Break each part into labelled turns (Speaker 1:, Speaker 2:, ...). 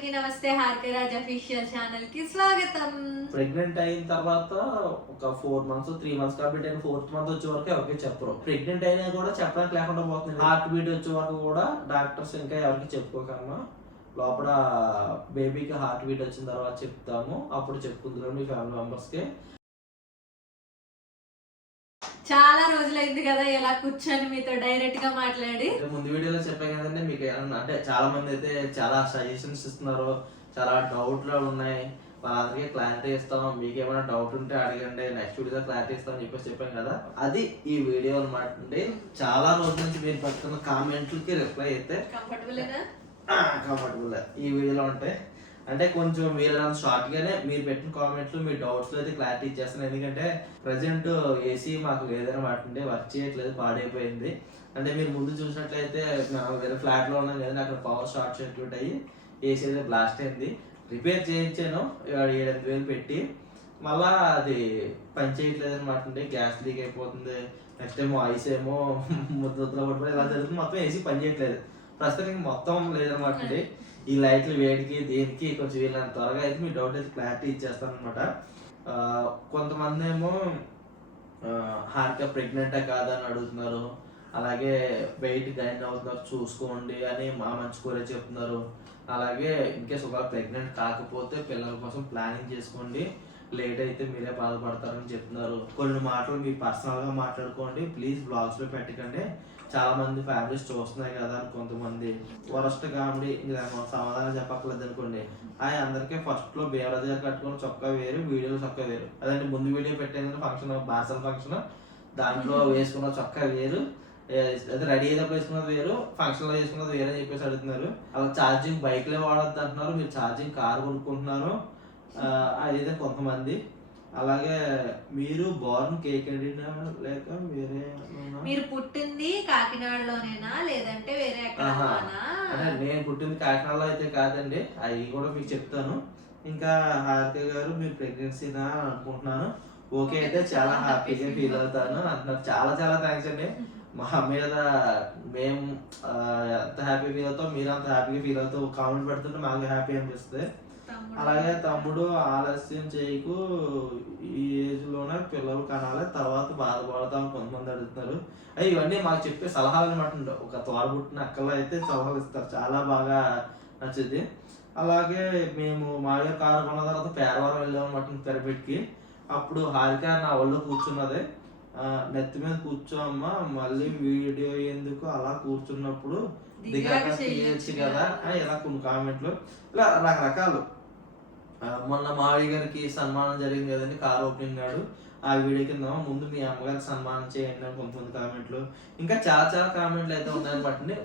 Speaker 1: అందరికీ నమస్తే హార్కరాజ్ అఫీషియల్ ఛానల్కి స్వాగతం.
Speaker 2: ప్రెగ్నెంట్ అయిన తర్వాత ఒక four months three months complete అయిన ఫోర్త్ మంత్ వచ్చే వరకు ఎవరికి చెప్పరు. ప్రెగ్నెంట్ అయినా కూడా చెప్పడానికి లేకుండా పోతుంది. హార్ట్ బీట్ వచ్చే వరకు కూడా డాక్టర్స్ ఇంకా ఎవరికి చెప్పుకోకన్నా లోపల బేబీకి హార్ట్ బీట్ వచ్చిన తర్వాత చెప్తాము. అప్పుడు చెప్పుకుందాం మీ ఫ్యామిలీ మెంబర్స్కి
Speaker 1: చాలా రోజులైంది కదా ఇలా కూర్చొని మీతో డైరెక్ట్గా మాట్లాడి.
Speaker 2: ముందు వీడియోలో చెప్పాను కదండి మీకు అంటే చాలా మంది అయితే చాలా సజెషన్స్ ఇస్తున్నారు చాలా డౌట్లు ఉన్నాయి. వాళ్ళందరికీ క్లారిటీ ఇస్తాం. మీకు ఏమైనా డౌట్ ఉంటే అడగండి నెక్స్ట్ వీడియోలో క్లారిటీ ఇస్తామని చెప్పేసి చెప్పాం కదా. అది ఈ వీడియో అనమాట అండి. చాలా రోజుల నుంచి మీరు పెడుతున్న కామెంట్లకి రిప్లై అయితే
Speaker 1: కంఫర్టబుల్
Speaker 2: కంఫర్టబుల్ ఈ వీడియోలో ఉంటాయి అంటే కొంచెం వీళ్ళ షార్ట్ గానే మీరు పెట్టిన కామెంట్లు మీ డౌట్స్ అయితే క్లారిటీ ఇచ్చేస్తాను. ఎందుకంటే ప్రజెంట్ ఏసీ మాకు లేదనమాట అంటే వర్క్ చేయట్లేదు పాడైపోయింది. అంటే మీరు ముందు చూసినట్లయితే వేరే ఫ్లాట్లో ఉన్నాం కదండి అక్కడ పవర్ షార్ట్ సర్క్యూట్ అయ్యి ఏసీ అయితే బ్లాస్ట్ అయింది. రిపేర్ చేయించాను ఏడు ఎనిమిది వేలు పెట్టి. మళ్ళా అది పని చేయట్లేదు అనమాట అండి. గ్యాస్ లీక్ అయిపోతుంది. నెక్స్ట్ ఏమో ఐస్ ఏమో ముద్ర పడిపోయి ఇలా జరుగుతుంది. మొత్తం ఏసీ పని చేయట్లేదు. ప్రస్తుతానికి మొత్తం లేదనమాట అండి. ఈ లైట్లు వేడికి దేనికి కొంచెం వీళ్ళని త్వరగా అయితే మీ డౌట్ అయితే క్లారిటీ ఇచ్చేస్తాను అనమాట కొంతమంది ఏమో హార్ట్గా ప్రెగ్నెంటా కాదా అని అడుగుతున్నారు. అలాగే వెయిట్ గైన్ అవుతున్నారు చూసుకోండి అని మా మంచి కోరే చెప్తున్నారు. అలాగే ఇంకేస్ ఒక ప్రెగ్నెంట్ కాకపోతే పిల్లల కోసం ప్లానింగ్ చేసుకోండి. లేట్ అయితే మీరే బాధపడతారని చెప్తున్నారు. కొన్ని మాటలు మీ పర్సనల్గా మాట్లాడుకోండి. ప్లీజ్ బ్లాగ్స్లో పెట్టకండి. చాలా మంది ఫ్యామిలీస్ చూస్తున్నాయి కదా అని కొంతమంది. Worst comedy. ఇంకా సమాధానం చెప్పక్కర్లేదు అనుకోండి. హాయ్ అందరికీ ఫస్ట్లో బేవరాజు గారు కట్టుకుని చొక్కా వేరు వీడియోలో చొక్కా వేరు. అదండి ముందు వీడియో పెట్టేందుకు ఫంక్షన్ బార్సల్ ఫంక్షన్. దాంట్లో వేసుకున్న చొక్కా వేరు. అదే రెడీ అయినప్పుడు వేసుకున్నది వేరు. ఫంక్షన్లో వేసుకున్నది వేరే అని చెప్పేసి అడుగుతున్నారు. అలా ఛార్జింగ్ బైక్లో వాడద్దు అంటున్నారు మీరు ఛార్జింగ్ కార్ కొనుక్కుంటున్నారు. ఆ, అదైతే కొంతమంది. అలాగే మీరు బోర్న్ కేక్ అడిగినా లేక వేరే?
Speaker 1: మీరు పుట్టింది కాకినాడలోనేనా? లేదంటే వేరే
Speaker 2: అంటే నేను పుట్టింది కాకినాడలో అయితే కాదండి. అవి కూడా మీకు చెప్తాను. ఇంకా హారిక గారు మీరు ప్రెగ్నెన్సీనా అని అనుకుంటున్నాను. ఓకే అయితే చాలా హ్యాపీగా ఫీల్ అవుతాను. అంటున్నారు చాలా చాలా థ్యాంక్స్ అండి. మా మీద మేము ఎంత హ్యాపీ ఫీల్ అవుతాం మీరు అంత హ్యాపీగా ఫీల్ అవుతాం. కామెంట్ పెడుతుంటే మాకు హ్యాపీ అనిపిస్తుంది. అలాగే తమ్ముడు ఆలస్యం చేయకు. ఈ ఏజ్లోనే పిల్లలు కనాలి తర్వాత బాధపడతాం కొంతమంది అడుగుతున్నారు. అయ్యి ఇవన్నీ మాకు చెప్పే సలహాలు అనమాట ఒక తోడబుట్టిన అక్కలు అయితే సలహాలు ఇస్తారు. చాలా బాగా నచ్చుద్ది అలాగే మేము మావిగా కారు కొన్న తర్వాత పేరవరం వెళ్ళామన్నమాట పెరపెట్టికి. అప్పుడు హారిక నా ఒళ్ళో కూర్చున్నది. నెత్తి మీద కూర్చోమ్మా మళ్ళీ వీడియో ఎందుకు అలా కూర్చున్నప్పుడు దిగాక తీయచ్చు కదా. అని ఇలా కొన్ని కామెంట్లు. ఇలా రకరకాలు. మొన్న మావయ్య గారికి సన్మానం జరిగింది కదండి కార్ ఓపెనింగ్ నాడు. ఆ వీడియో కింద ముందు మీ అమ్మగారికి సన్మానం చేయండి అని కొంతమంది కామెంట్లు. ఇంకా చాలా చాలా కామెంట్లు అయితే ఉన్నాయని బట్టి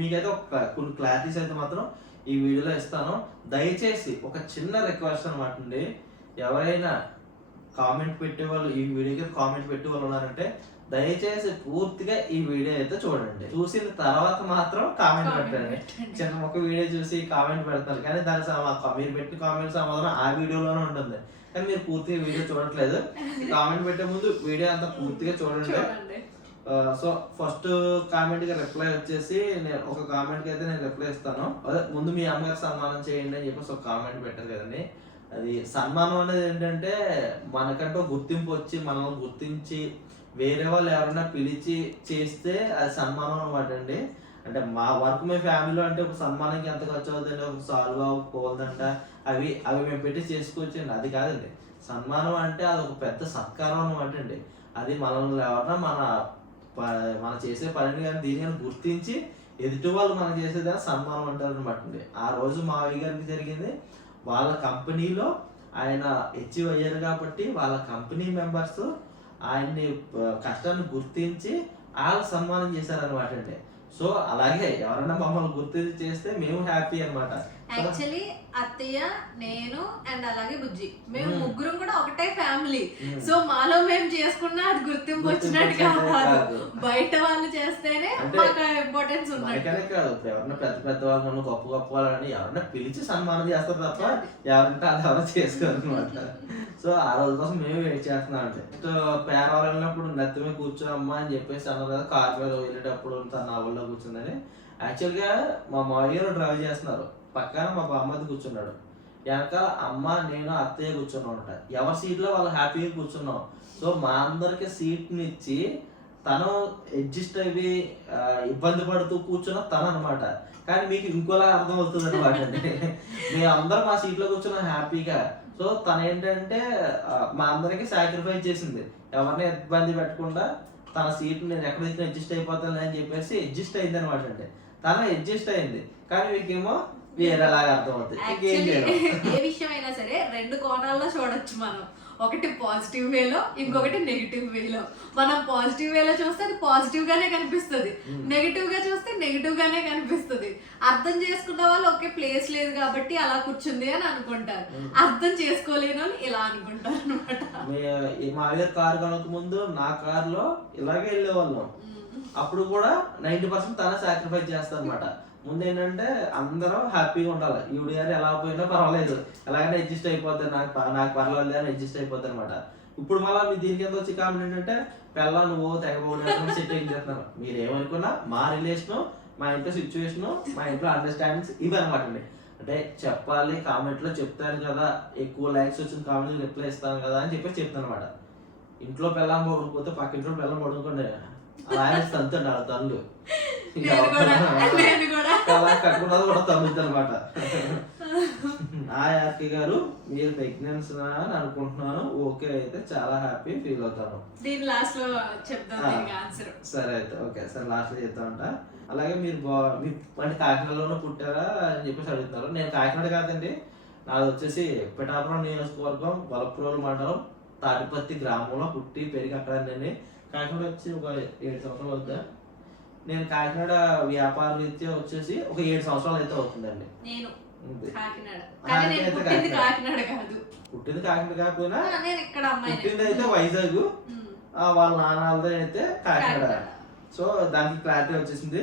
Speaker 2: మీకైతే ఒక కొన్ని క్లారిటీస్ అయితే మాత్రం ఈ వీడియోలో ఇస్తాను. దయచేసి ఒక చిన్న రిక్వెస్ట్ అనమాట అండి. ఎవరైనా కామెంట్ పెట్టే వాళ్ళు ఈ వీడియోకి కామెంట్ పెట్టే వాళ్ళు ఉన్నారంటే దయచేసి పూర్తిగా ఈ వీడియో అయితే చూడండి. చూసిన తర్వాత మాత్రం కామెంట్ పెట్టండి. చిన్న ఒక వీడియో చూసి కామెంట్ పెడతారు. కానీ దాని మీరు పెట్టిన కామెంట్ సమాధానం ఆ వీడియోలోనే ఉంటుంది. కానీ మీరు పూర్తిగా వీడియో చూడట్లేదు. కామెంట్ పెట్టే ముందు వీడియో అంతా పూర్తిగా చూడండి. సో ఫస్ట్ కామెంట్కి రిప్లై వచ్చేసి నేను ఒక కామెంట్కి అయితే నేను రిప్లై ఇస్తాను. అదే ముందు మీ అమ్మగారు సన్మానం చేయండి అని చెప్పేసి ఒక కామెంట్ పెట్టారు కదండి. అది సన్మానం అనేది ఏంటంటే మనకంటూ గుర్తింపు వచ్చి మనల్ని గుర్తించి వేరే వాళ్ళు ఎవరైనా పిలిచి చేస్తే అది సన్మానం అనమాట అండి. అంటే మా వర్క్ మీ ఫ్యామిలీలో అంటే ఒక సన్మానానికి ఎంత ఖర్చు అవుతుంది ఒక సాల్వా ఒక పోల్దంట అవి అవి మేము పెట్టి చేసుకోవచ్చండి. అది కాదండి. సన్మానం అంటే అది ఒక పెద్ద సత్కారం అనమాట అండి. అది మనల్ని ఎవరన్నా మన ప- మనం చేసే పనిని కానీ దీని కానీ గుర్తించి ఎదుటి వాళ్ళు మనం చేసేదాన్ని సన్మానం అంటారు అనమాట అండి. ఆ రోజు మావయ్య గారికి జరిగింది. వాళ్ళ కంపెనీలో ఆయన అచీవ్ అయ్యారు కాబట్టి వాళ్ళ కంపెనీ మెంబర్స్ ఆయన్ని కష్టాన్ని గుర్తించి వాళ్ళు సన్మానం చేశారనమాట అండి. సో అలాగే ఎవరైనా మమ్మల్ని గుర్తించి చేస్తే మేము హ్యాపీ అనమాట
Speaker 1: యాక్చువల్లీ అత్తయ్య నేను అండ్ అలాగే బుజ్జి. మేము. ముగ్గురం కూడా ఒకటే ఫ్యామిలీ. సో మాలో మేము చేసుకున్న అది గుర్తింపు వచ్చినట్టు కాదు. బయట వాళ్ళు చేస్తేనే మాకు ఇంపార్టెన్స్ ఉన్నట్టు.
Speaker 2: మనకనే కాదు. ఎవరన్నా పెద్ద పెద్ద వాళ్ళు గొప్ప గొప్ప వాళ్ళని ఎవరన్నా పిలిచి సన్మానం చేస్తారు తప్ప ఎవరంటే అది ఎవరో చేసుకోరు అనమాట సో ఆ రోజు కోసం మేము వెయిట్ చేస్తున్నాం అంటే పేరవాళ్ళు వెళ్ళినప్పుడు నెత్తి మీద కూర్చోమ్మా అని చెప్పేసి అన్నారు కదా కార్ మీద వెళ్ళేటప్పుడు తన నా వల్ల కూర్చుందని యాక్చువల్గా మా మావయ్య గారు డ్రైవ్ చేస్తున్నారు. పక్కన మా బామ్మది కూర్చున్నాడు. వెనకాల అమ్మ నేను అత్తయ్య కూర్చున్నాం అంట ఎవరి సీట్లో వాళ్ళు హ్యాపీగా కూర్చున్నాం? సో మా అందరికి సీట్ని ఇచ్చి తను అడ్జస్ట్ అయ్యి ఇబ్బంది పడుతూ కూర్చున్న తను అనమాట కానీ మీకు ఇంకోలా అర్థం అవుతుంది అనమాట అండి మేము అందరం మా సీట్లో కూర్చున్నాం హ్యాపీగా. సో తను ఏంటంటే మా అందరికి సాక్రిఫైస్ చేసింది. ఎవరిని ఇబ్బంది పెట్టకుండా తన సీట్ నేను ఎక్కడైతే అడ్జస్ట్ అయిపోతాను అని చెప్పేసి అడ్జస్ట్ అయింది అనమాట అండి. తను అడ్జస్ట్ అయింది. కానీ మీకేమో వేరేలాగా అర్థం అవుతుంది ఇంకేం
Speaker 1: యాక్చువల్లీ
Speaker 2: చేయడం
Speaker 1: ఏ విషయం అయినా సరే రెండు కోణాల్లో చూడొచ్చు మనం. ఒకటి పాజిటివ్ వేలో ఇంకొకటి నెగిటివ్ వేలో. మనం పాజిటివ్ వేలో చూస్తే అది పాజిటివ్ గానే కనిపిస్తుంది. నెగిటివ్గా చూస్తే నెగిటివ్ గానే కనిపిస్తుంది. అర్థం చేసుకున్న వాళ్ళు ఒకే ప్లేస్ లేదు కాబట్టి అలా కూర్చుంది అని అనుకుంటారు. అర్థం చేసుకోలేని వాళ్ళు ఇలా అనుకుంటారు అనమాట
Speaker 2: మే- కారు కొనక ముందు నా కారులో ఇలాగే వెళ్ళేవాళ్ళం. అప్పుడు కూడా నైంటీ పర్సెంట్ తనే సాక్రిఫైస్ చేస్తాను ముందు ఏంటంటే అందరూ హ్యాపీగా ఉండాలి. ఈవిడ గారు ఎలా పోయినా పర్వాలేదు. ఎలాగైనా అడ్జస్ట్ అయిపోతారు నాకు నాకు పర్వాలేదు అని అడ్జస్ట్ అయిపోతారు అనమాట ఇప్పుడు మళ్ళీ మీ దీని కింద వచ్చి కామెంట్ ఏంటంటే పెళ్ళ నువ్వు తెగబోడు సెట్ చేస్తున్నారు. మీరు ఏమనుకున్నా మా రిలేషను మా ఇంట్లో సిచ్యువేషను మా ఇంట్లో అండర్స్టాండింగ్స్ ఇవి అనమాట అండి. అంటే చెప్పాలి కామెంట్లో చెప్తాను కదా. ఎక్కువ లైక్స్ వచ్చిన కామెంట్ రిప్లై ఇస్తాను కదా అని చెప్పేసి చెప్తాను అనమాట ఇంట్లో పిల్లం పడుకోపోతే పక్క ఇంట్లో పెళ్ళం పడుకోండి
Speaker 1: నేను కూడా.
Speaker 2: అలా కట్టుకున్నది కూడా. తమ్ముద్ది అనమాట ఆ యార్కి గారు మీరు ప్రెగ్నెన్స్ అని అనుకుంటున్నాను. ఓకే అయితే చాలా హ్యాపీ ఫీల్ అవుతాను.
Speaker 1: దీని లాస్ట్లో చెప్తాం
Speaker 2: ఆ.
Speaker 1: దీనికి ఆన్సర్
Speaker 2: సరే అయితే ఓకే సరే లాస్ట్లో చెప్తామంట అలాగే మీరు బా అంటే కాకినాడలోనే పుట్టారా అని చెప్పేసి అడుగుతున్నారు. నేను కాకినాడ కాదండి. నాది వచ్చేసి పిఠాపురం నియోజకవర్గం వలపురోలు మండలం తాటిపత్తి గ్రామంలో పుట్టి పెరిగి అక్కడ నేను కాకినాడ వచ్చి ఒక ఏడు సంవత్సరాలు అవుతుందా నేను కాకినాడ వ్యాపార రీత్యా వచ్చేసి ఒక ఏడు సంవత్సరాలు అయితే అవుతుందండి.
Speaker 1: నేను
Speaker 2: అంతే.
Speaker 1: కాకినాడ.
Speaker 2: ఆ,
Speaker 1: కానీ నేను
Speaker 2: అయితే
Speaker 1: పుట్టింది
Speaker 2: కాకినాడ.
Speaker 1: కాదు.
Speaker 2: పుట్టింది కాకినాడ కాకపోయినా
Speaker 1: ఆ, నేను ఇక్కడ అమ్మాయి
Speaker 2: పుట్టింది అయితే వైజాగ్. వాళ్ళ నాన్నది అయితే కాకినాడ. సో దానికి క్లారిటీ వచ్చేసింది.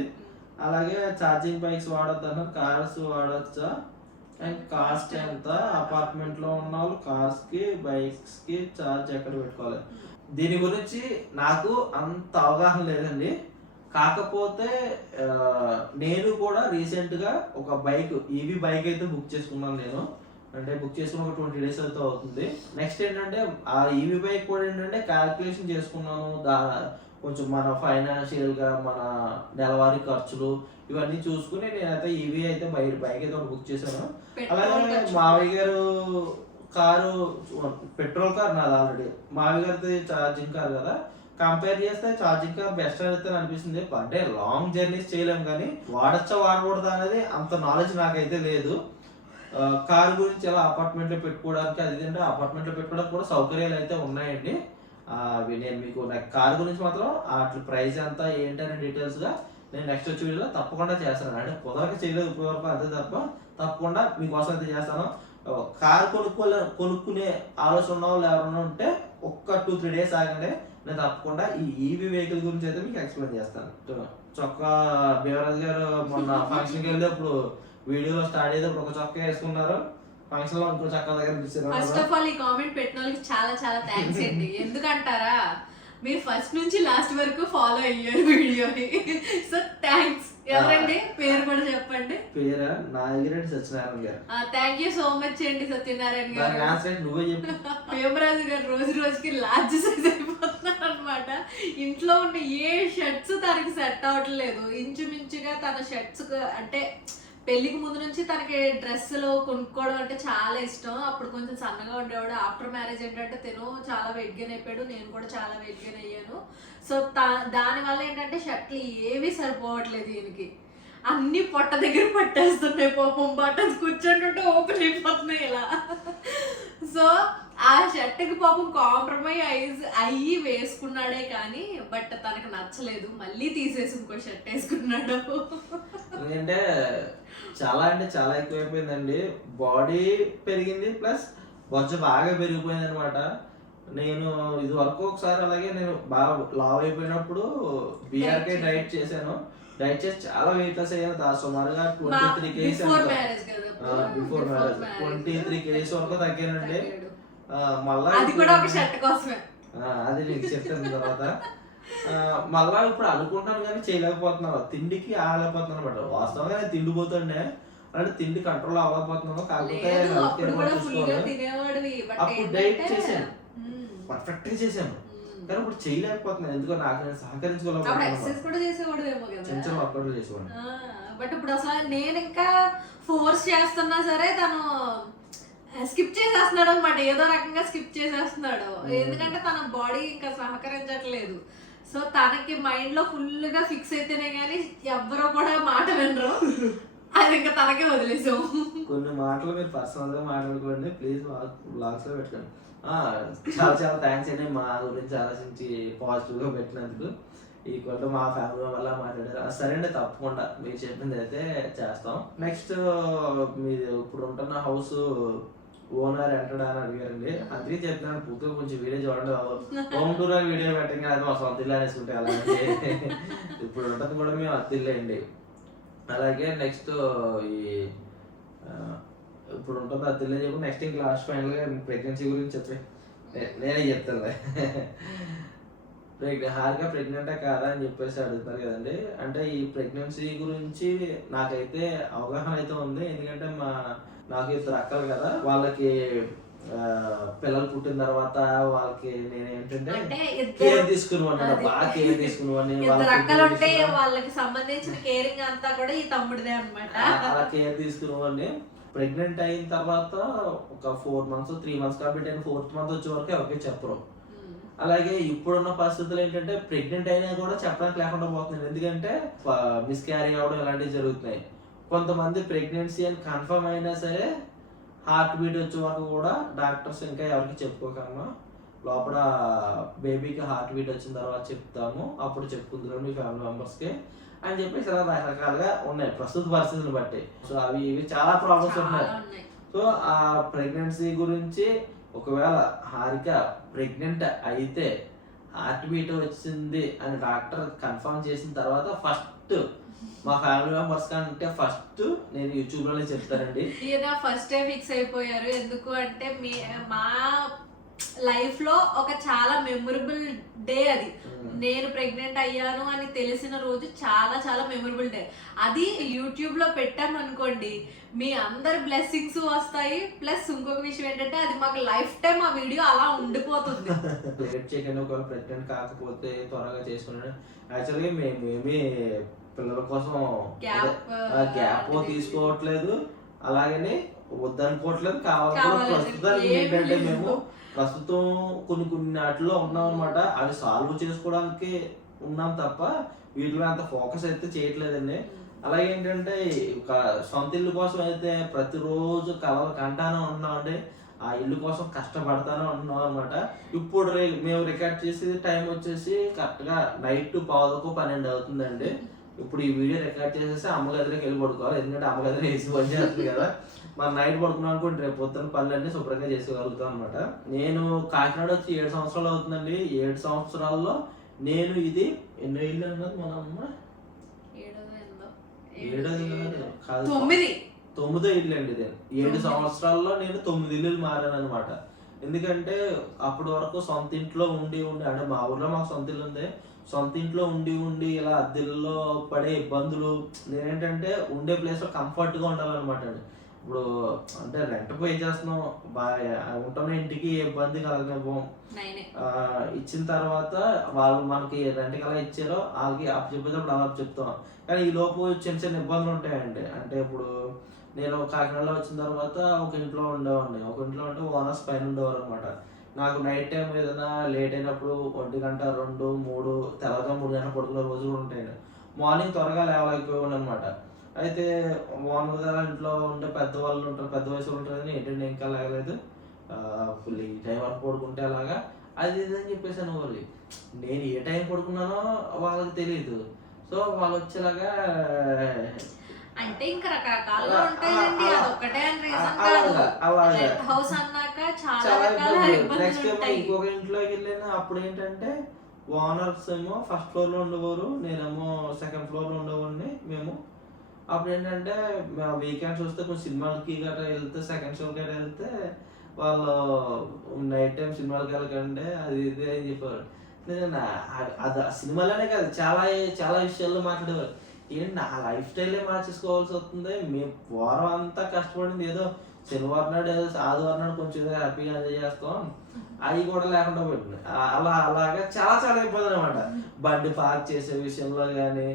Speaker 2: అలాగే ఛార్జింగ్ బైక్స్ వాడొద్దు కార్స్ వాడొచ్చా? అండ్ కాస్ట్ ఎంత? అపార్ట్మెంట్లో ఉన్న వాళ్ళు కార్స్కి బైక్స్కి ఛార్జ్ ఎక్కడ పెట్టుకోవాలి? దీని గురించి నాకు అంత అవగాహన లేదండి. కాకపోతే నేను కూడా రీసెంట్గా ఒక బైక్ ఈవీ బైక్ అయితే బుక్ చేసుకున్నాను నేను. అంటే బుక్ చేసుకుని ఒక ట్వంటీ డేస్ అయితే అవుతుంది. నెక్స్ట్ ఏంటంటే ఆ ఈవీ బైక్ కూడా ఏంటంటే క్యాల్కులేషన్ చేసుకున్నాను. దా కొంచెం మన ఫైనాన్షియల్గా మన నెలవారీ ఖర్చులు ఇవన్నీ చూసుకుని నేనైతే ఈవీ అయితే బైక్ బైక్ అయితే బుక్ చేశాను. అలాగే మావయ్య గారు కారు పెట్రోల్ కార్ నాది ఆల్రెడీ మామిగారిది ఛార్జింగ్ కార్ కదా. కంపేర్ చేస్తే ఛార్జింగ్ కార్ బెస్ట్ అయితే అనిపిస్తుంది. అంటే లాంగ్ జర్నీస్ చేయలేము కానీ వాడచ్చా వాడకూడదా అనేది అంత నాలెడ్జ్ నాకైతే లేదు. కార్ గురించి ఎలా అపార్ట్మెంట్లో పెట్టుకోవడానికి అది ఏంటంటే అపార్ట్మెంట్లో పెట్టుకోవడానికి కూడా సౌకర్యాలు అయితే ఉన్నాయండి. అవి నేను మీకు నాకు కార్ గురించి మాత్రం వాటి ప్రైస్ ఎంత ఏంటి అనే డీటెయిల్స్గా నేను నెక్స్ట్ వచ్చే వీడియోలో తప్పకుండా చేస్తాను. అంటే కుదరక చేయలేదు ఇప్పటివరకు అంతే తప్ప తప్పకుండా మీకోసం అయితే చేస్తాను. కారు కొనుక్కోలే కొనుక్కునే ఆలోచన ఉన్న వాళ్ళు ఎవరైనా ఉంటే ఒక్క టూ త్రీ డేస్ ఆగండి. నేను తప్పకుండా ఈ ఈవీ వెహికల్ గురించి అయితే మీకు ఎక్స్ప్లెయిన్ చేస్తాను. చొక్కా బీవరాజ్ గారు మొన్న ఫంక్షన్కి వెళ్ళేప్పుడు వీడియోలో స్టార్ట్ అయ్యేటప్పుడు ఒక చొక్కా వేసుకున్నారు. ఫంక్షన్లో ఇంకో చొక్కా దగ్గర
Speaker 1: ఫస్ట్ ఆఫ్ ఆల్ ఈ కామెంట్ పెట్టిన వాళ్ళకి చాలా చాలా థ్యాంక్స్ అండి. ఎందుకంటారా? మీరు ఫస్ట్ నుంచి లాస్ట్ వరకు ఫాలో అయ్యారు వీడియోని. సో థ్యాంక్స్ ఎవరండి? పేరు కూడా చెప్పండి.
Speaker 2: పేరు? నాగిరెడ్డి సత్యనారాయణ గారు.
Speaker 1: థ్యాంక్ యూ సో మచ్ అండి సత్యనారాయణ గారు.
Speaker 2: నువ్వే చెప్పు.
Speaker 1: ప్రేమరాజు గారు రోజు రోజుకి లార్జ్ సైజ్ అయిపోతున్నారు అనమాట ఇంట్లో ఉన్న ఏ షర్ట్స్ తనకి సెట్ అవ్వట్లేదు ఇంచుమించుగా తన షర్ట్స్ అంటే పెళ్ళికి ముందు నుంచి తనకి డ్రెస్సులు కొనుక్కోవడం అంటే చాలా ఇష్టం. అప్పుడు కొంచెం సన్నగా ఉండేవాడు. ఆఫ్టర్ మ్యారేజ్ ఏంటంటే తిను చాలా వెయిట్ గెయిన్ అయిపోయాడు. నేను కూడా చాలా వెయిట్ గెయిన్ అయ్యాను. సో దాని వల్ల ఏంటంటే షర్ట్లు ఏవి సరిపోవట్లేదు దీనికి అన్ని పొట్ట దగ్గర పట్టేస్తున్నాయి. పాపం బటన్స్ కూర్చుంటుంటే ఓపెన్ అయిపోతున్నాయి ఇలా. సో ఆ షర్ట్కి పాపం కాంప్రమైజ్ అయ్యి వేసుకున్నాడే కానీ బట్ తనకు నచ్చలేదు. మళ్ళీ తీసేసి ఇంకో షర్ట్ వేసుకున్నాడు.
Speaker 2: ఎందుకంటే చాలా అంటే చాలా ఎక్కువైపోయిందండి. బాడీ పెరిగింది ప్లస్ బొజ్జ బాగా పెరిగిపోయింది అనమాట నేను ఇది వరకు ఒకసారి అలాగే నేను బాగా లావ్ అయిపోయినప్పుడు బీఆర్కే డైట్ చేశాను. డైట్ చేసి చాలా వెయిట్ లాస్ అయ్యాను సుమారుగా twenty three KGs
Speaker 1: before marriage
Speaker 2: twenty three KGs వరకు తగ్గానండి. మళ్ళా
Speaker 1: అది కూడా ఒక షర్ట్ కోసమే.
Speaker 2: అది నీకు చెప్తాను తర్వాత. మళ్ళా ఇప్పుడు అనుకుంటాను కానీ చేయలేకపోతున్నాను. తిండికి ఆగలేకపోతున్నాను అనమాట వాస్తవంగా నేను తిండిపోతుండే అంటే తిండి కంట్రోల్ అవ్వకపోతున్నాను. కాకపోతే
Speaker 1: అప్పుడు బట్
Speaker 2: డైట్ చేశాను. పర్ఫెక్ట్గా చేశాను. కానీ ఇప్పుడు చేయలేకపోతున్నాను. ఎందుకో నాకు నేను సహకరించుకోలేకపోతున్నాను వర్కౌట్లు చేసేవాడిని.
Speaker 1: బట్ ఇప్పుడు అసలు నేను ఇంకా ఫోర్స్ చేస్తున్నా సరే తను స్కిప్ చేసేస్తున్నాడు అనమాట ఏదో రకంగా స్కిప్ చేసేస్తున్నాడు. ఎందుకంటే తన బాడీ ఇంకా సహకరించట్లేదు. సో తనకి మైండ్లో ఫుల్గా ఫిక్స్ అయితేనే గానీ ఎవ్వరూ కూడా మాట వినరు. అది ఇంకా తనకే వదిలేసాం
Speaker 2: కొన్ని మాటలు మీరు పర్సనల్గా మాట్లాడుకోండి. ప్లీజ్ బ్లాగ్స్లో పెట్టండి చాలా చాలా థ్యాంక్స్ అండి మా గురించి ఆలోచించి పాజిటివ్గా పెట్టినందుకు. ఈ కొంత మా ఫ్యామిలీ వల్ల మాట్లాడారు. సరే అండి తప్పకుండా మీరు చెప్పింది అయితే చేస్తాం. నెక్స్ట్ మీరు ఇప్పుడు ఉంటున్న హౌస్ ఓనర్ ఎంటడా అని అడిగారండి. అందుకే చెప్తున్నాను పూర్తిగా కొంచెం వీడియో చూడండి హోమ్ టూర్ అని వీడియో పెట్టండి అది మా సొంత ఇల్లు అనేసుకుంటే అలాగే. ఇప్పుడు ఉంటుంది కూడా మేము అత్తిల్లే అండి. అలాగే నెక్స్ట్ ఈ ఇప్పుడు ఉంటుంది అత్తిల్లే చెప్పి నెక్స్ట్ ఇంకా లాస్ట్ ఫైనల్గా ప్రెగ్నెన్సీ గురించి చెప్పి నేనే చెప్తాను హారిగా ప్రెగ్నెంటా కాదా అని చెప్పేసి అడుగుతారు కదండి. అంటే ఈ ప్రెగ్నెన్సీ గురించి నాకైతే అవగాహన అయితే ఉంది. ఎందుకంటే మా నాకు ఇద్దరు అక్కలు కదా. వాళ్ళకి పిల్లలు పుట్టిన తర్వాత వాళ్ళకి నేను ఏంటంటే కేర్ తీసుకుని
Speaker 1: అది.
Speaker 2: బాగా కేర్ తీసుకుని
Speaker 1: వాళ్ళకి సంబంధించిన కేరింగ్ అంతా కూడా ఈ తమ్ముడిదే అన్నమాట.
Speaker 2: అలా కేర్ తీసుకుని ప్రెగ్నెంట్ అయిన తర్వాత ఒక ఫోర్ మంత్స్ త్రీ మంత్స్ కాబట్టి అయిన ఫోర్త్ మంత్ వచ్చే వరకు ఎవరికి చెప్పరు. అలాగే ఇప్పుడున్న పరిస్థితులు ఏంటంటే ప్రెగ్నెంట్ అయినా కూడా చెప్పడానికి లేకుండా పోతుంది ఎందుకంటే మిస్ క్యారీ అవడం ఇలాంటివి జరుగుతున్నాయి. కొంతమంది ప్రెగ్నెన్సీ అని కన్ఫర్మ్ అయినా సరే హార్ట్ బీట్ వచ్చే వరకు కూడా డాక్టర్స్ ఇంకా ఎవరికి చెప్పుకోకమ్మా. లోపల బేబీకి హార్ట్ బీట్ వచ్చిన తర్వాత చెప్తాము. అప్పుడు చెప్పుకుందురు మీ ఫ్యామిలీ మెంబర్స్కి అని చెప్పేసి ఇలా రకరకాలుగా ఉన్నాయి. ప్రస్తుత పరిస్థితులను బట్టి. సో అవి ఇవి చాలా ప్రాబ్లమ్స్ ఉన్నాయి. సో ఆ ప్రెగ్నెన్సీ గురించి ఒకవేళ హారిక ప్రెగ్నెంట్ అయితే హార్ట్ బీట్ వచ్చింది అని డాక్టర్ కన్ఫర్మ్ చేసిన తర్వాత ఫస్ట్ మా ఫ్యామిలీ మెంబర్స్ కంటే ఫస్ట్ నేను యూట్యూబ్లోనే చెప్తానండి
Speaker 1: ఫస్ట్ ఫిక్స్ అయిపోయారు. ఎందుకు అంటే మీ మా లైఫ్లో ఒక చాలా మెమొరబుల్ డే అది. నేను ప్రెగ్నెంట్ అయ్యాను అని తెలిసిన రోజు చాలా చాలా మెమొరబుల్ డే అది యూట్యూబ్లో పెట్టాం అనుకోండి మీ అందరి బ్లెస్సింగ్స్ వస్తాయి. ప్లస్ ఇంకొక విషయం ఏంటంటే అది మాకు లైఫ్ టైం ఆ వీడియో అలా ఉండిపోతుంది.
Speaker 2: లేట్ చేయకుండా ఒకవేళ ప్రెగ్నెంట్ కాకపోతే త్వరగా చేసుకున్నాను. మేము ఏమి పిల్లల కోసం గ్యాప్
Speaker 1: అలాంటిది.
Speaker 2: తీసుకోవట్లేదు. అలాగని వద్దనుకోవట్లేదు. కావాలి ప్రస్తుతానికి ఏంటంటే. మేము ప్రస్తుతం కొన్ని కొన్ని వాటిలో ఉన్నాం అనమాట అవి సాల్వ్ చేసుకోవడానికి ఉన్నాం తప్ప వీటిలో అంత ఫోకస్ అయితే చేయట్లేదండి. అలాగే ఏంటంటే ఒక సొంత ఇల్లు కోసం అయితే ప్రతిరోజు కలలు కంటానే ఉన్నామండి ఆ ఇల్లు కోసం కష్టపడతానే ఉన్నాం అనమాట ఇప్పుడు రే- మేము రికార్డ్ చేసే టైం వచ్చేసి కరెక్ట్గా నైట్ పావులకు పన్నెండు అవుతుందండి. ఇప్పుడు ఈ వీడియో రికార్డ్ చేసేసి అమ్మ గదిలోకి వెళ్ళి పడుకోవాలి. ఎందుకంటే అమ్మ గదిలో వేసి పని చేస్తుంది కదా. మనం నైట్ పడుకున్నాం అనుకోండి రేపు పొద్దున్న పనులన్నీ శుభ్రంగా చేసుకోగలుగుతాం అనమాట నేను కాకినాడ వచ్చి ఏడు సంవత్సరాలు అవుతుందండి. ఏడు సంవత్సరాల్లో నేను ఇది ఎన్నో ఇల్లు అన్నది మన అమ్మ? కాదు.
Speaker 1: తొమ్మిది.
Speaker 2: తొమ్మిదో ఇల్లు అండి ఇది. ఏడు. సంవత్సరాల్లో నేను తొమ్మిది ఇల్లు మారాను అనమాట ఎందుకంటే అప్పటి వరకు సొంత ఇంట్లో ఉండి ఉండి అంటే మా ఊర్లో మాకు సొంత ఇల్లు ఉంది సొంత ఇంట్లో ఉండి ఉండి ఇలా అద్దెల్లో పడే ఇబ్బందులు నేనేంటంటే ఉండే ప్లేస్లో కంఫర్ట్గా ఉండాలన్నమాట అండి. ఇప్పుడు అంటే రెంట్ పే చేస్తున్నాం? బాగా ఉంటున్న ఇంటికి ఇబ్బంది కలగనివ్వం. ఇచ్చిన తర్వాత వాళ్ళు మనకి రెంట్ ఎలా ఇచ్చారో వాళ్ళకి అప్పు చెప్పేటప్పుడు అలా చెప్తాం. కానీ ఈ లోపు చిన్న చిన్న ఇబ్బందులు ఉంటాయండి. అంటే ఇప్పుడు నేను కాకినాడలో వచ్చిన తర్వాత ఒక ఇంట్లో ఉండేవాడిని. ఒక ఇంట్లో ఉంటే ఓనర్స్ పైన ఉండేవారు అనమాట నాకు నైట్ టైం ఏదైనా లేట్ అయినప్పుడు ఒంటి గంట రెండు మూడు తెల్లగా మూడు గంటల పడుకునే రోజులు ఉంటాయండి. మార్నింగ్ త్వరగా లేవలేకపోయాను అనమాట అయితే ఓనర్ గారు ఇంట్లో ఉండే పెద్దవాళ్ళు ఉంటారు పెద్ద వయసు ఉంటారు కానీ ఏంటంటే ఇంకా లేగలేదు ఫుల్ ఈ టైం వరకు పడుకుంటే అలాగా. అది ఇది అని చెప్పేసి అనేవాళ్ళు నేను ఏ టైం పడుకున్నానో వాళ్ళకి తెలియదు సో వాళ్ళు వచ్చేలాగా
Speaker 1: అంటే ఇంకా రకరకాలుగా ఉంటాయండి. అదొక్కటే అని రీజన్ కాదు. హౌస్ అన్నాక చాలా రకాల
Speaker 2: నెక్స్ట్ ఇంకొక ఇంట్లోకి వెళ్ళిన అప్పుడు ఏంటంటే ఓనర్స్ ఏమో ఫస్ట్ ఫ్లోర్లో ఉండేవారు. నేనేమో సెకండ్ ఫ్లోర్లో ఉండేవాడిని. మేము అప్పుడు ఏంటంటే వీకెండ్స్ వస్తే కొంచెం సినిమాలకి గట్రా వెళ్తే సెకండ్ షో గట్రా వెళ్తే వాళ్ళు నైట్ టైం సినిమాలకి వెళ్ళకండి అది ఇది అని చెప్పారు నేను అది సినిమాలోనే కాదు చాలా చాలా విషయాల్లో మాట్లాడేవారు. ఏంటి నా లైఫ్ స్టైలే మార్చేసుకోవాల్సి వస్తుంది మేము వారం అంతా కష్టపడింది ఏదో శనివారం నాడు ఏదో ఆదివారం నాడు కొంచెం హ్యాపీగా ఎంజాయ్ చేస్తాం అవి కూడా లేకుండా ఆ- అలా అలాగా చాలా చాలా ఇబ్బంది అనమాట బండి పార్క్ చేసే విషయంలో కానీ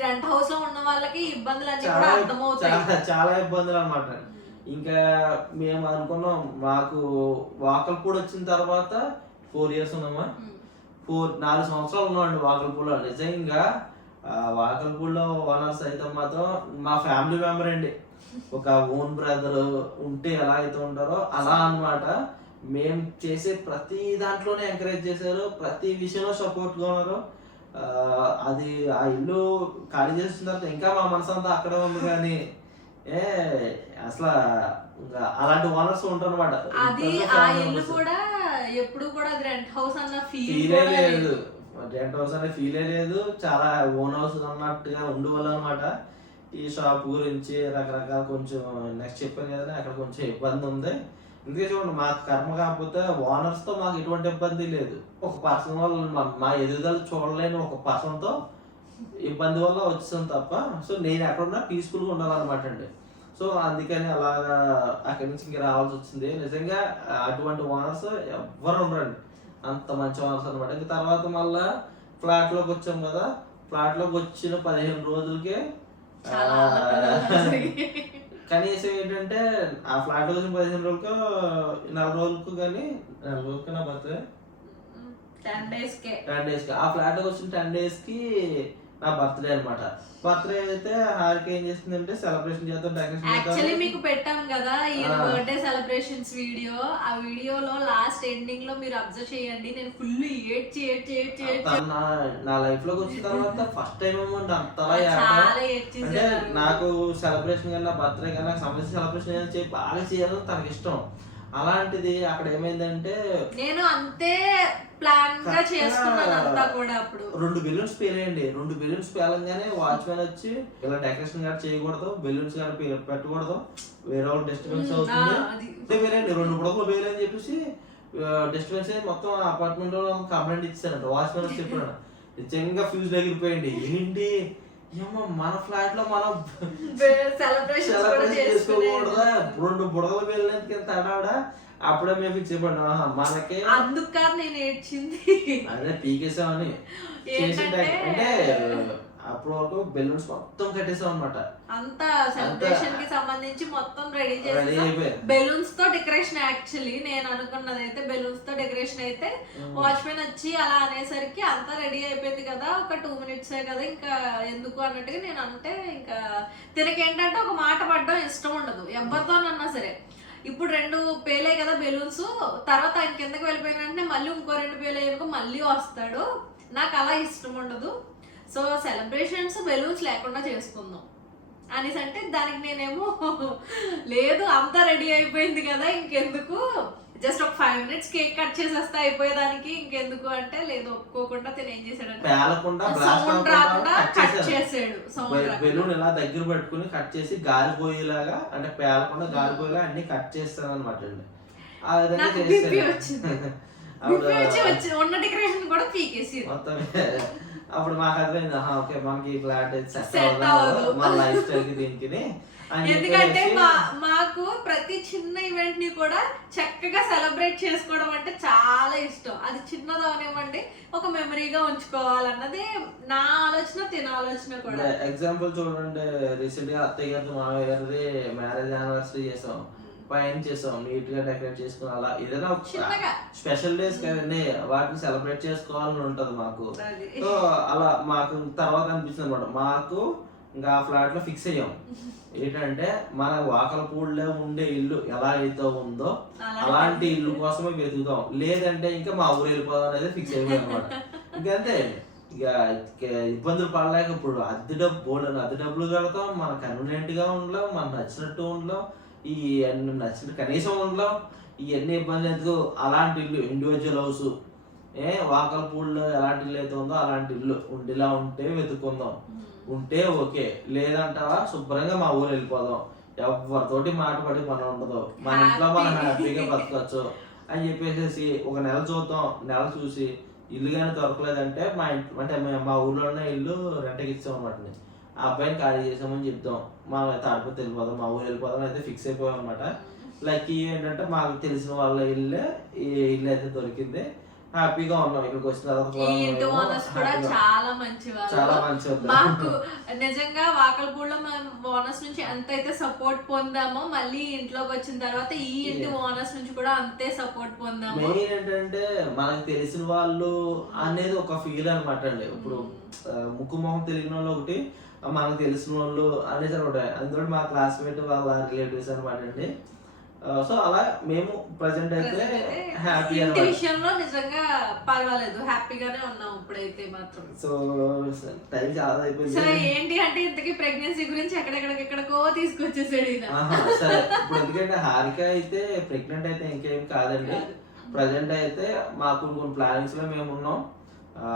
Speaker 1: రెంట్ హౌస్లో ఉన్న వాళ్ళకి ఇబ్బందులు
Speaker 2: చాలా చాలా ఇబ్బందులు అనమాట ఇంకా మేము అనుకున్నాం మాకు వాకల్పూడి వచ్చిన తర్వాత ఫోర్ ఇయర్స్ ఉన్నామా. ఫోర్ నాలుగు సంవత్సరాలు ఉన్నామండి వాకల్పూడిలో నిజంగా ఆ వాకల్పూడిలో ఓనర్స్ అయితే మాత్రం మా ఫ్యామిలీ మెంబర్ అండి. ఒక ఓన్ బ్రదర్ ఉంటే ఎలా అయితే ఉంటారో అలా అన్నమాట. మేము చేసే ప్రతి దాంట్లోనే ఎంకరేజ్ చేశారు. ప్రతి విషయంలో సపోర్ట్గా ఉన్నారు. అది ఆ ఇల్లు ఖాళీ చేసిన తర్వాత ఇంకా మా మనసు అంతా అక్కడే ఉంది కానీ ఏ అసలు అలాంటి ఓనర్స్ ఉంటారు అనమాట
Speaker 1: అది ఆ ఇల్లు కూడా ఎప్పుడు కూడా రెంట్ హౌస్ అన్న ఫీల్
Speaker 2: ఫీలే లేదు. రెంట్ హౌస్ అనే ఫీలే లేదు. చాలా ఓన్ హౌస్ అన్నట్టుగా ఉండేవాళ్ళు అనమాట ఈ షాప్ గురించి రకరకాల కొంచెం నెక్స్ట్ చెప్పాను కదా అక్కడ కొంచెం ఇబ్బంది ఉంది. ఎందుకంటే చూడండి మాకు కర్మ కాకపోతే ఓనర్స్తో మాకు ఎటువంటి ఇబ్బంది లేదు. ఒక పర్సన్ వల్ల మా- ఎదుగుదల చూడలేని ఒక పర్సన్తో ఇబ్బంది వల్ల వచ్చింది తప్ప సో నేను ఎక్కడున్నా పీస్ఫుల్గా ఉండాలన్నమాట అండి. సో అందుకని అలాగా అక్కడి నుంచి ఇంక రావాల్సి వచ్చింది. నిజంగా అటువంటి ఓనర్స్ ఎవ్వరు ఉండరండి. అంత మంచి ఓనర్స్ అనమాట ఇంక తర్వాత మళ్ళా ఫ్లాట్లోకి వచ్చాం కదా ఫ్లాట్లోకి వచ్చిన పదిహేను రోజులకే
Speaker 1: చాలా.
Speaker 2: కనీసం ఏంటంటే ఆ ఫ్లాట్ వచ్చిన పదిహేను రోజులకు నెల రోజులకు కానీ నెల రోజులకు నా బర్త్డే.
Speaker 1: టెన్ డేస్ కే.
Speaker 2: టెన్ డేస్కి. ఆ ఫ్లాట్ వచ్చిన టెన్ డేస్కి నా బర్త్డే అన్నమాట. బర్త్డే అయితే హారిక ఏం చేస్తుందంటే సెలబ్రేషన్ చేద్దాం డెకరేషన్
Speaker 1: యాక్చువల్లీ మీకు పెట్టాం కదా ఈ. Birthday celebrations video. ఆ వీడియోలో లాస్ట్ ఎండింగ్లో మీరు అబ్జర్వ్ చేయండి. నేను ఫుల్ ఏడ్చి ఏడ్చి ఏడ్చి
Speaker 2: నా నా లైఫ్లోకి వచ్చిన తర్వాత ఫస్ట్ టైం ఏమో అంతలా అంటే నాకు సెలబ్రేషన్ కన్నా బర్త్డే కన్నా సంబంధించిన సెలబ్రేషన్ బాగా చేయాలని తనకి ఇష్టం. అలాంటిది అక్కడ ఏమైందంటే
Speaker 1: నేను అంతే
Speaker 2: ప్లాన్గా
Speaker 1: చేసుకున్నాను అంతా కూడా అప్పుడు.
Speaker 2: రెండు బెలూన్స్ పేలేయండి రెండు బెలూన్స్ పేలంగానే వాచ్మెన్ వచ్చి ఇలా డెకరేషన్ గారు చేయకూడదు బెలూన్స్ గారు పెట్టకూడదు వేరే వాళ్ళు డిస్టర్బెన్స్ అవుతుంది. వేరేండి రెండు బుడకలు అని చెప్పేసి డిస్టర్బెన్స్ అయ్యి మొత్తం అపార్ట్మెంట్లో కంప్లైంట్ ఇచ్చారంట వాచ్మెన్ వచ్చి చెప్పాడు నిజంగా ఫ్యూజ్ తగిలిపోయింది ఏంటి? ఏమో మన ఫ్లాట్లో మనం సెలబ్రేషన్ చేసుకోకూడదా. రెండు బుడగలు వెళ్ళినందుకు ఎంత అడావిడ? అప్పుడే మేము ఫిక్స్ అయిపోయినా ఆహా, మనకే
Speaker 1: అందుకు నేను ఏడ్చింది.
Speaker 2: అదే పీకేసామని చేసిన
Speaker 1: ఏంటంటే
Speaker 2: టైం- అంటే అప్పటి వరకు బెలూన్స్ మొత్తం కట్టేసాం అనమాట
Speaker 1: అంత సెలబ్రేషన్కి సంబంధించి మొత్తం రెడీ చేసి బెలూన్స్తో డెకరేషన్ యాక్చువల్లీ నేను అనుకున్నది అయితే బెలూన్స్తో డెకరేషన్ అయితే వాచ్మెన్ వచ్చి అలా అనేసరికి అంతా రెడీ అయిపోయింది కదా ఒక టూ మినిట్స్ కదా ఇంకా ఎందుకు అన్నట్టుగా నేను అంటే ఇంకా తినకేంటంటే ఒక మాట పడడం ఇష్టం ఉండదు. ఎవరితోనన్నా సరే. ఇప్పుడు రెండు పేలే కదా బెలూన్స్ తర్వాత ఆయన కిందకి వెళ్ళిపోయిన వెంటనే మళ్ళీ ఇంకో రెండు పేలే మళ్ళీ వస్తాడు. నాకు అలా ఇష్టం ఉండదు. సో సెలబ్రేషన్స్ బెలూన్స్ లేకుండా చేసుకుందాం. అనేసి అంటే దానికి నేనేమో లేదు అంతా రెడీ అయిపోయింది కదా ఇంకెందుకు? జస్ట్ ఒక ఫైవ్ మినిట్స్ కేక్ కట్ చేసేస్తే అయిపోయేదానికి ఇంకెందుకు అంటే లేదు ఒప్పుకోకుండా తిని ఏం చేశాడంటే
Speaker 2: బ్లాస్ట్
Speaker 1: సౌండ్ రాకుండా కట్ చేసాడు సౌండ్
Speaker 2: బెలూన్ ఇలా దగ్గర పెట్టుకుని కట్ చేసి గాలి పోయేలాగా అంటే పేలకుండా గాలి పోయేలా అన్ని కట్ చేస్తాను అనమాట అండి
Speaker 1: వచ్చింది. ఉన్న డెకరేషన్ కూడా పీకేసి
Speaker 2: మొత్తం అప్పుడు అర్థమైంది ఆహా, ఓకే మనకి ఫ్లాట్ సెట్ అవ్వదు. మన లైఫ్ స్టైల్కి దీనికి
Speaker 1: ఎందుకంటే మా మాకు ప్రతి చిన్న ఈవెంట్ని కూడా చక్కగా సెలబ్రేట్ చేసుకోవడం అంటే చాలా ఇష్టం. అది చిన్నది అవనివ్వండి ఒక మెమరీగా ఉంచుకోవాలన్నది నా ఆలోచన తిన ఆలోచన కూడా.
Speaker 2: ఎగ్జాంపుల్ చూడండి రీసెంట్గా అత్తయ్య గారితో మామయ్య గారిది మ్యారేజ్ యానివర్సరీ చేసాం. పైన చేసాం నీట్గా డెకరేట్ చేసుకుని అలా ఏదైనా స్పెషల్ డేస్ కదండి వాటిని సెలబ్రేట్ చేసుకోవాలని ఉంటది మాకు. సో అలా మాకు తర్వాత అనిపించింది అనమాట మాకు ఇంకా ఆ ఫ్లాట్లో ఫిక్స్ అయ్యాం. ఏంటంటే మన వాకలపూడిలో ఉండే ఇల్లు ఎలా అయితే ఉందో
Speaker 1: అలా
Speaker 2: అలాంటి ఇల్లు. కోసమే వెతుకుతాం. లేదంటే ఇంకా మా ఊరు వెళ్ళిపోదాం అనేది ఫిక్స్ అయిపోయాం అనమాట ఇంకంతే ఇక ఇబ్బందులు పడలేక ఇప్పుడు అద్దె డబ్బు అద్దె డబ్బులు కడతాం. మన కన్వీనియంట్గా ఉండలేం మనకు నచ్చినట్టు ఉండలేం. ఈ అన్ని నచ్చినట్టు కనీసం ఉండలేం ఇవన్నీ ఇబ్బందులు ఎందుకు? అలాంటి ఇల్లు ఇండివిజువల్ హౌస్ ఏ వాకల్పూడిలో ఎలాంటి ఇల్లు అయితే ఉందో అలాంటి ఇల్లు. ఉండేలా ఉంటే వెతుక్కుందాం. ఉంటే ఓకే. లేదంటావా? శుభ్రంగా మా ఊరు వెళ్ళిపోదాం. ఎవరితోటి మాట పడి పని ఉండదు. మన ఇంట్లో మనం. హ్యాపీగా బతకచ్చు. అని చెప్పేసి ఒక నెల చూద్దాం. నెల చూసి ఇల్లు కానీ దొరకలేదంటే మా ఇంట్లో అంటే మేము మా ఊర్లోనే ఇల్లు రెంట్కి ఇచ్చాం అనమాట ఆ అబ్బాయిని ఖాళీ చేసామని చెప్తాం మా తాడిపోతే వెళ్ళిపోదాం మా ఊరు వెళ్ళిపోదాం అయితే ఫిక్స్ అయిపోయాం అనమాట లక్కీ ఏంటంటే మాకు తెలిసిన వాళ్ళ ఇల్లే ఈ ఇల్లు అయితే దొరికింది. హ్యాపీగా ఉన్నాం ఇక్కడికి వచ్చిన తర్వాత
Speaker 1: చాలా మంచి
Speaker 2: చాలా మంచి.
Speaker 1: మాకు నిజంగా వాకల్పూడిలో మనం ఓనర్స్ నుంచి ఎంత అయితే సపోర్ట్ పొందామో మళ్ళీ ఇంట్లోకి వచ్చిన తర్వాత ఈ ఇంటి. ఓనర్స్ నుంచి కూడా అంతే సపోర్ట్ పొందాము.
Speaker 2: మెయిన్ ఏంటంటే మనకు తెలిసిన వాళ్ళు అనేది ఒక ఫీల్ అనమాట అండి. ఇప్పుడు ముక్కు మొహం తెలియని వాళ్ళు ఒకటి మనకు తెలిసిన వాళ్ళు అనేసి ఒకటి అందులో మా క్లాస్మేట్ వాళ్ళ రిలేటివ్స్ అనమాట అండి. సో అలా మేము ప్రజెంట్ అయితే హ్యాపీ
Speaker 1: విషయంలో నిజంగా పర్వాలేదు. హ్యాపీగానే ఉన్నాం ఇప్పుడైతే మాత్రం.
Speaker 2: సో టైం చాలా అయిపోయింది.
Speaker 1: సరే ఏంటి అంటే ఇంతకీ ప్రెగ్నెన్సీ గురించి ఎక్కడెక్కడికెక్కడికో తీసుకొచ్చేసాడు
Speaker 2: సరే. ఇప్పుడు ఎందుకంటే హారిక అయితే ప్రెగ్నెంట్ అయితే ఇంకేం కాదండి. ప్రజెంట్ అయితే మాకు కొన్ని ప్లానింగ్స్లో మేము ఉన్నాం.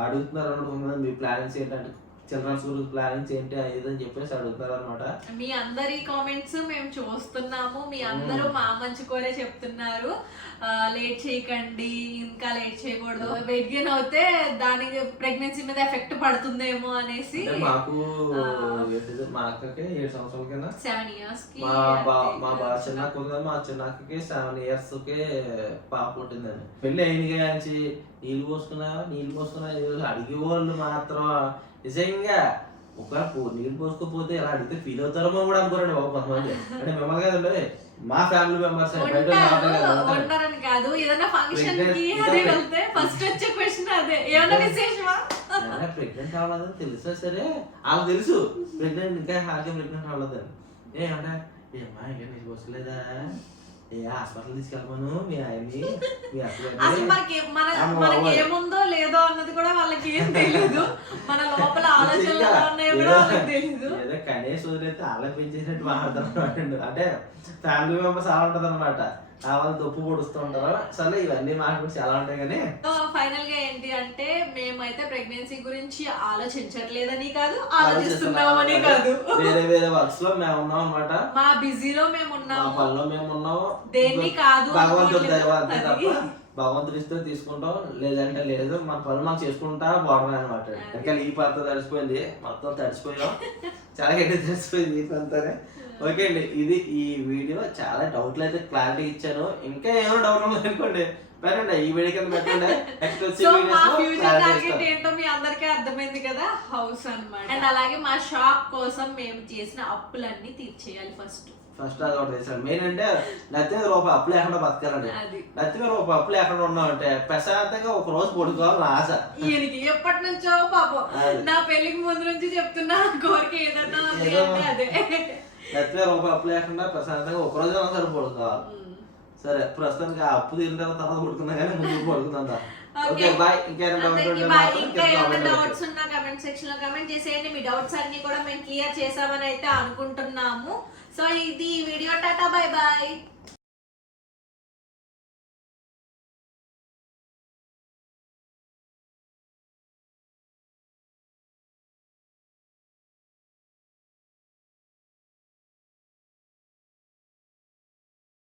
Speaker 2: అడుగుతున్నారు అనుకుంటున్నాను. మీ ప్లానింగ్స్ ఏంటంటే చిల్డ్రన్స్ గురించి ప్లానింగ్స్ ఏంటి అది అని చెప్పేసి అడుగుతున్నారు అనమాట
Speaker 1: మీ అందరి కామెంట్స్ మేము చూస్తున్నాము. మీ అందరూ మా మంచి కోరే చెప్తున్నారు. లేట్ చేయకండి ఇంకా లేట్ చేయకూడదు. వెయిట్ గెయిన్ అవుతే దానికి ప్రెగ్నెన్సీ మీద ఎఫెక్ట్ పడుతుందేమో అనేసి
Speaker 2: మాకు మా అక్కకి ఏడు సంవత్సరాల కింద.
Speaker 1: సెవెన్ ఇయర్స్
Speaker 2: మా బా మా బా చిన్న మా చిన్న అక్కకి సెవెన్ ఇయర్స్కి పాప పుట్టిందండి. పెళ్ళి అయింది కానీ నీళ్ళు పోసుకున్నా నీళ్ళు పోసుకున్నా అడిగే వాళ్ళు మాత్రం నిజంగా ఒకవేళ నీళ్ళు పోసుకోకపోతే ఇలా అడిగితే ఫీల్ అవుతారేమో కూడా అనుకోరండి బాబు కొంతమంది. అంటే మిమ్మల్ని కదండి మా ఫ్యామిలీ మెంబర్స్
Speaker 1: ఉంటారని కాదు. ఏదైనా ఫంక్షన్కి
Speaker 2: Pregnant-
Speaker 1: అదే వెళ్తే ఫస్ట్ వచ్చే క్వశ్చన్ అదే. ఏమన్నా విశేషమా?
Speaker 2: ప్రెగ్నెంట్ అవ్వలేదని తెలుసా సరే? వాళ్ళకి తెలుసు. ప్రెగ్నెంట్ ఇంకా హార్ట్గా ప్రెగ్నెంట్ అవ్వలేదని. ఏ అంటే ఏమ్మా ఇంకా నీకు వస్తలేదా ఏ హాస్పిటల్ తీసుకెళ్ళమను మీ ఆయన్ని మీ
Speaker 1: అసలు మనకి మన మనకి. ఏముందో లేదో అన్నది కూడా వాళ్ళకి ఏం తెలియదు మన లోపల ఆలోచనలు ఎలా ఉన్నాయో కూడా వాళ్ళకి తెలియదు
Speaker 2: ఏదో కనీసం వదిలేస్తే అలా పెంచేసినట్టు మాట్లాడుతున్నాడు అంటే ఫ్యామిలీ మెంబర్స్ అలా ఉంటది అనమాట వాళ్ళు తప్పు పొడుస్తూ ఉంటారు? సరే ఇవన్నీ మాట్లాడి చాలా ఉంటాయి కానీ.
Speaker 1: సో ఫైనల్గా ఏంటి అంటే మేమైతే ప్రెగ్నెన్సీ గురించి ఆలోచించట్లేదని కాదు ఆలోచిస్తున్నామని కాదు.
Speaker 2: వేరే వేరే వర్క్స్లో మేము ఉన్నాం అనమాట
Speaker 1: మా బిజీలో మేము
Speaker 2: మా
Speaker 1: ఉన్నాము
Speaker 2: పనిలో మేము ఉన్నాము.
Speaker 1: దేన్ని కాదు
Speaker 2: భగవంతుడి అంతే
Speaker 1: అది.
Speaker 2: తప్ప భగవంతుడి ఇస్తే తీసుకుంటాం. లేదంటే లేదు మన పనులు మాకు చేసుకుంటా బాగున్నాయి అనమాట ఇంకా ఈ పాత తడిసిపోయింది మొత్తం తడిసిపోయాం. చాలా గట్టి తడిసిపోయింది ఈ అంతానే. ఓకే అండి ఇది ఈ వీడియో చాలా డౌట్లు అయితే క్లారిటీ ఇచ్చాను. ఇంకా ఏమైనా డౌట్ ఉంది అనుకోండి పెట్టండి ఈ వీడియో కింద పెట్టండి. నెక్స్ట్ వచ్చే
Speaker 1: సో మా
Speaker 2: వీడియోస్
Speaker 1: ఫ్యూచర్ టార్గెట్ ఏంటో మీ అందరికీ అర్థమైంది కదా హౌస్ అన్నమాట. అండ్ అలాగే మా షాప్ కోసం మేము చేసిన అప్పులన్నీ తీర్చేయాలి ఫస్ట్
Speaker 2: ఫస్ట్ అది ఒకటి చేశాను. మెయిన్ అంటే నత్తి మీద రూపాయి అప్పు లేకుండా బతకాలండి.
Speaker 1: అది.
Speaker 2: నత్తి మీద రూపాయి అప్పు లేకుండా ఉన్నామంటే ప్రశాంతంగా ఒక రోజు పడుకోవాలని ఆశ.
Speaker 1: ఈయనకి ఎప్పటి నుంచో పాపం. నా పెళ్ళికి ముందు నుంచి చెప్తున్నా కోరిక ఏదన్నా. అంటే అదే.
Speaker 2: మీద రూపాయి అప్పు లేకుండా ప్రశాంతంగా ఒక రోజు సరే పడుకోవాలి. సరే ప్రస్తుతానికి ఆ అప్పు తీరిన తర్వాత తర్వాత పడుకున్నా కానీ ముందు పడుకుందా. ఓకే. బాయ్. ఇంకేమైనా
Speaker 1: డౌట్స్ ఉన్నా కమెంట్ సెక్షన్లో కమెంట్ చేసేయండి. మీ డౌట్స్ అన్ని కూడా మేము క్లియర్ చేసామని అయితే అనుకుంటున్నాము. సో ఇది వీడియో టాటా బై బాయ్.